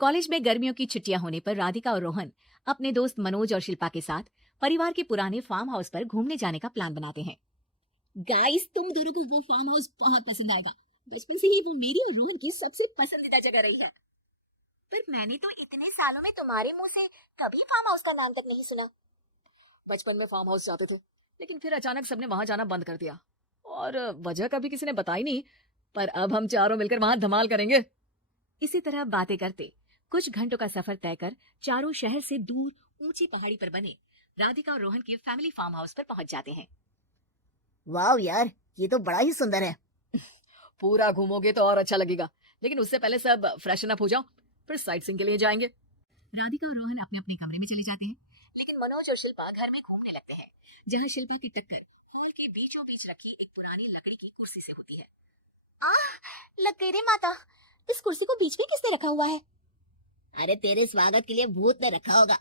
College में गर्मियों की छुट्टियां होने पर राधिका और रोहन अपने दोस्त मनोज और शिल्पा के साथ परिवार के पुराने फार्म हाउस पर घूमने जाने का प्लान बनाते हैं। गाइस, तुम दोनों को वो फार्म हाउस बहुत पसंद आएगा। बचपन से ही वो मेरी और रोहन की सबसे पसंदीदा जगह रही है। पर मैंने तो इतने सालों में तुम्हारे मुंह से कभी फार्म हाउस का नाम तक नहीं सुना। बचपन में फार्म हाउस जाते थे, लेकिन फिर अचानक सबने वहां जाना बंद कर दिया और वजह कभी किसी ने बताई नहीं। पर अब हम चारों मिलकर वहां धमाल करेंगे। इसी तरह बातें करते कुछ घंटों का सफर तय कर चारों शहर से दूर ऊंची पहाड़ी पर बने राधिका और रोहन के फैमिली फार्म हाउस पर पहुंच जाते हैं। वाह यार, ये तो बड़ा ही सुंदर है। पूरा घूमोगे तो और अच्छा लगेगा, लेकिन उससे पहले सब फ्रेशन अप हो जाओ, फिर साइट सीइंग के लिए जाएंगे। राधिका और रोहन अपने अपने कमरे में चले जाते हैं, लेकिन मनोज और शिल्पा घर में घूमने लगते हैं, जहां शिल्पा की टक्कर हॉल के बीचों बीच रखी एक पुरानी लकड़ी की कुर्सी से होती है। लग रे माता, इस कुर्सी को बीच में किसने रखा हुआ है? अरे तेरे स्वागत के लिए भूत ने रखा होगा।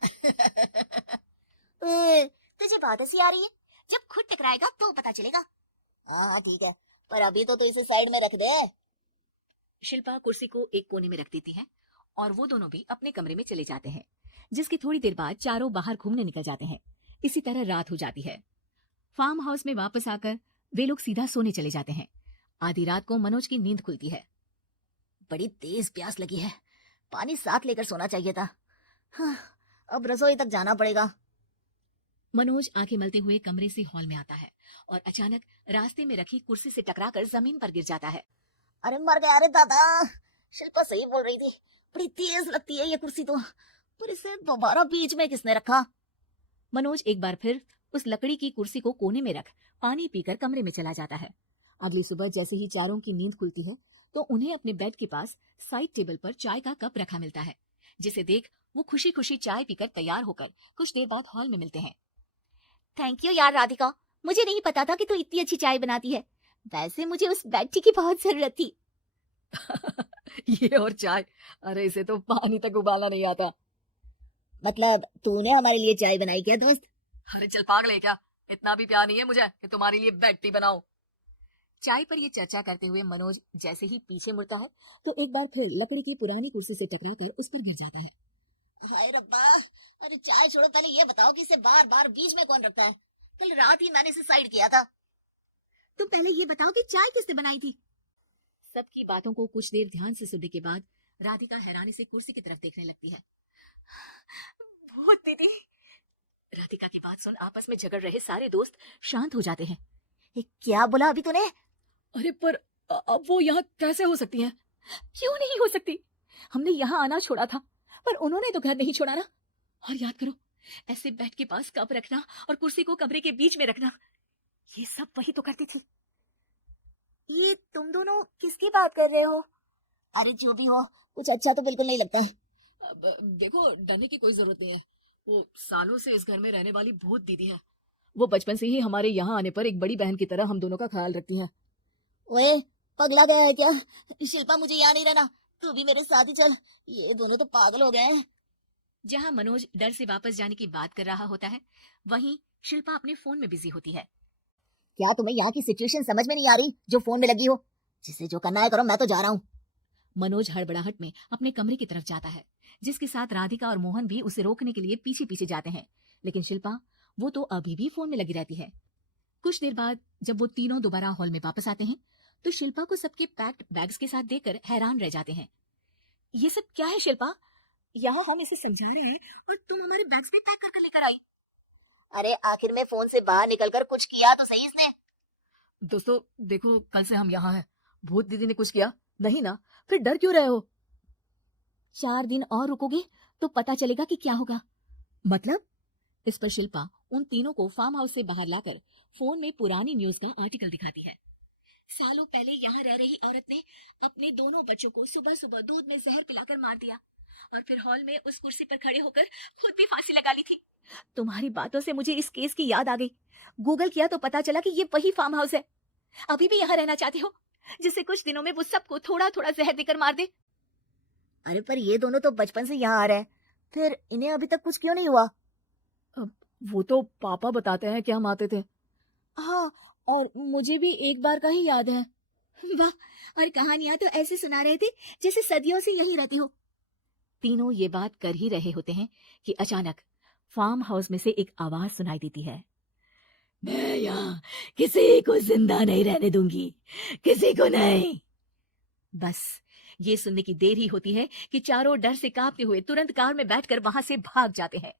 तुझे बात ऐसी आ रही है, जब खुद टकराएगा तो पता चलेगा। हाँ ठीक है, पर अभी तो इसे साइड में रख दे। शिल्पा कुर्सी को एक कोने में रख देती है और वो दोनों भी अपने कमरे में चले जाते हैं, जिसकी थोड़ी देर बाद चारों बाहर घूमने निकल जाते हैं। इसी तरह रात हो जाती है। फार्म हाउस में वापस आकर वे लोग सीधा सोने चले जाते हैं। आधी रात को मनोज की नींद खुलती है। बड़ी तेज प्यास लगी है, पानी साथ लेकर सोना चाहिए था। हाँ, अब रसोई तक जाना पड़ेगा। मनोज आंखें मलते हुए कमरे से हॉल में आता है और अचानक रास्ते में रखी कुर्सी से टकराकर जमीन पर गिर जाता है। अरे मर गया रे दादा, शिल्पा सही बोल रही थी, बड़ी तेज लगती है ये कुर्सी तो, पर इसे दोबारा बीच में किसने रखा? मनोज एक बार फिर उस लकड़ी की कुर्सी को कोने में रख पानी पीकर कमरे में चला जाता है। अगली सुबह जैसे ही चारों की नींद खुलती है तो उन्हें अपने बेड के पास साइड टेबल पर चाय का कप रखा मिलता है, जिसे देख वो खुशी खुशी चाय पीकर तैयार होकर कुछ देर बाद हॉल में मिलते हैं। थैंक यू यार राधिका, मुझे नहीं पता था कि तू इतनी अच्छी चाय बनाती है। वैसे मुझे उस बेड टी की बहुत जरूरत थी। ये और चाय, अरे इसे तो पानी तक उबालना नहीं आता। मतलब तूने हमारे लिए चाय बनाई क्या दोस्त? अरे चल पागल है क्या, इतना भी प्यार नहीं है मुझे कि तुम्हारे लिए बेड टी बनाऊं। चाय पर ये चर्चा करते हुए मनोज जैसे ही पीछे मुड़ता है तो एक बार फिर लकड़ी की पुरानी कुर्सी से टकराकर उस पर गिर जाता है। हाय रब्बा, अरे चाय छोड़ो, पहले ये बताओ कि इसे बार बार बीच में कौन रखता है? कल रात ही मैंने इसे साइड किया था। तुम पहले ये बताओ कि चाय किसने बनाई थी? सबकी बातों को कुछ देर ध्यान से सुनने के बाद राधिका हैरानी से कुर्सी की तरफ देखने लगती है। भूत दीदी। राधिका की बात सुन आपस में झगड़ रहे सारे दोस्त शांत हो जाते हैं। क्या बोला अभी तूने? अरे पर अब वो यहाँ कैसे हो सकती हैं? क्यों नहीं हो सकती? हमने यहाँ आना छोड़ा था, पर उन्होंने तो घर नहीं छोड़ा ना। और याद करो, ऐसे बेड के पास कप रखना और कुर्सी को कमरे के बीच में रखना, ये सब वही तो करती थी। ये तुम दोनों किसकी बात कर रहे हो? अरे जो भी हो, कुछ अच्छा तो बिल्कुल नहीं लगता। देखो, डरने की कोई जरूरत नहीं है। वो सालों से इस घर में रहने वाली भूत दीदी है। वो बचपन से ही हमारे यहाँ आने पर एक बड़ी बहन की तरह हम दोनों का ख्याल रखती हैं। ओए, पगला गया है क्या? शिल्पा, मुझे यहाँ नहीं रहना, तू भी मेरे साथ ही चल। ये दोनों तो पागल हो गए हैं। जहाँ मनोज डर से वापस जाने की बात कर रहा होता है, वहीं शिल्पा अपने फोन में बिजी होती है। क्या तुम्हें यहाँ की सिचुएशन समझ में नहीं आ रही जो फोन में लगी हो? जिसे जो करना है करो, मैं तो जा रहा हूँ। मनोज हड़बड़ाहट में अपने कमरे की तरफ जाता है, जिसके साथ राधिका और मोहन भी उसे रोकने के लिए पीछे पीछे जाते हैं, लेकिन शिल्पा वो तो अभी भी फोन में लगी रहती है। कुछ देर बाद जब वो तीनों दोबारा हॉल में वापस आते हैं तो शिल्पा को सबके पैक्ड बैग्स के साथ देखकर हैरान रह जाते हैं। ये सब क्या है शिल्पा? यहाँ हम इसे समझा रहे हैं और तुम हमारे बैग्स भी पैक कर लेकर आई। अरे आखिर में फोन से बाहर निकलकर कुछ किया तो सही इसने। दोस्तों देखो, कल से हम यहाँ हैं। भूत दीदी ने कुछ किया नहीं ना? फिर डर क्यों रहे हो? 4 दिन और रुकोगे तो पता चलेगा कि क्या होगा। मतलब? इस पर शिल्पा उन तीनों को फार्म हाउस से बाहर लाकर फोन में पुरानी न्यूज का आर्टिकल दिखाती है। सालों पहले यहाँ रह रही औरत ने अपने दोनों बच्चों को सुबह सुबह दूध में जहर पिलाकर मार दिया और फिर हॉल में उस कुर्सी पर खड़े होकर खुद भी फांसी लगा ली थी। तुम्हारी बातों से मुझे इस केस की याद आ गई। गूगल किया तो पता चला कि ये वही फार्म हाउस है। अभी भी यहाँ रहना चाहते हो, जिससे कुछ दिनों में वो सबको थोड़ा थोड़ा जहर देकर मार दे? अरे पर ये दोनों तो बचपन से यहाँ आ रहे हैं, फिर इन्हें अभी तक कुछ क्यों नहीं हुआ? वो तो पापा बताते हैं कि हम आते थे। हाँ, और मुझे भी एक बार का ही याद है। वाह, और कहानियां तो ऐसे सुना रहे थे जैसे सदियों से यही रहते हो। तीनों ये बात कर ही रहे होते हैं कि अचानक फार्म हाउस में से एक आवाज सुनाई देती है। मैं यहाँ किसी को जिंदा नहीं रहने दूंगी, किसी को नहीं। बस ये सुनने की देर ही होती है कि चारों डर से कांपते हुए तुरंत कार में बैठकर वहां से भाग जाते हैं।